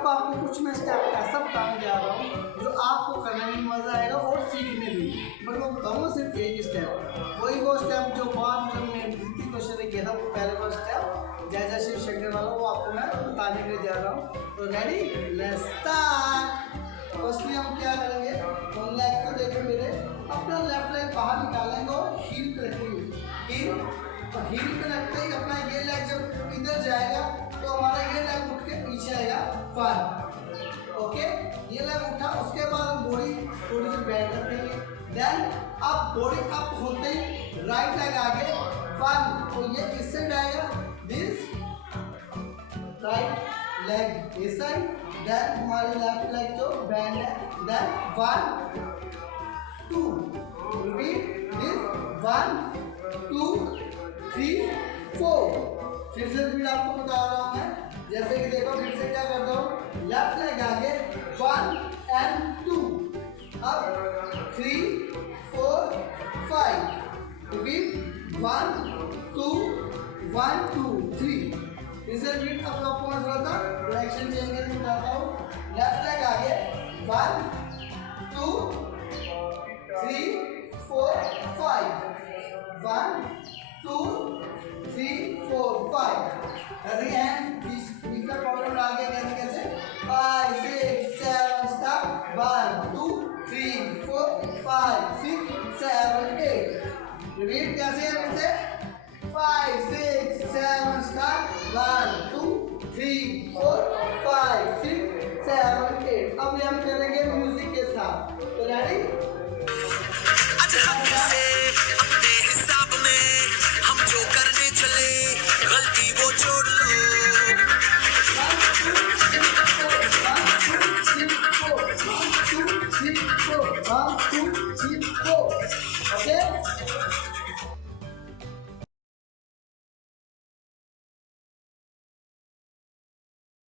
अब आपको कुछ मैं स्टेप ऐसा बताने जा रहा हूँ जो आपको करने में मजा आएगा और सीखने भी। बट मैं बताऊँगा सिर्फ एक स्टेप, वही वो स्टेप जो बात जब मैं हिंदी क्वेश्चन में किया था, वो पहले वो स्टेप जय जय शिव शंकर वाला, वो आपको मैं बताने के लिए जा रहा हूँ। तो रेडी, लेट्स स्टार्ट। फर्स्टली हम क्या करेंगे, वन लेग को देखो मेरे, अपना लेफ्ट लेग बाहर निकालेंगे और हील पे रखेंगे, हील, और हील पे रखते ही अपना ये लेग जब इधर जाएगा तो हमारा ये लेग उठ के पीछे आएगा, 1, ओके। ये लेग उठा, उसके बाद हम बॉडी थोड़ी सी बैंड रखेंगे, देन अब बॉडी अप होते ही राइट लेग आगे 1, तो ये इस साइड आएगा, दिस राइट लेग इस साइड, देन हमारी लेफ्ट लेग जो बैंड है, देन 1 2, रिपीट दिस 1 2 3 4। फिर से रिपीट आपको बता रहा हूँ मैं, जैसे कि देखो फिर से क्या करता हूँ, लेफ्ट लेग आगे 1 and 2, अब 3 4 5, रिपीट 1 2 1 2 3। इसे रिपीट अपना पॉइंट थोड़ा सा डायरेक्शन चेंज करके बताता हूँ, लेफ्ट लेग आगे 1 2 3 4 5, 1 2 3 4 5। हैंड बीच का प्रॉब्लम आ गया, कैसे 5 6 7 स्टार्ट, 1 2 3 4 5 6 7 8। रिपीट कैसे है, फिर से 5 6 7 स्टार्ट, 1 2 3 4 5 6 7 8। अब ये हम करेंगे म्यूजिक के साथ, तो रेडी।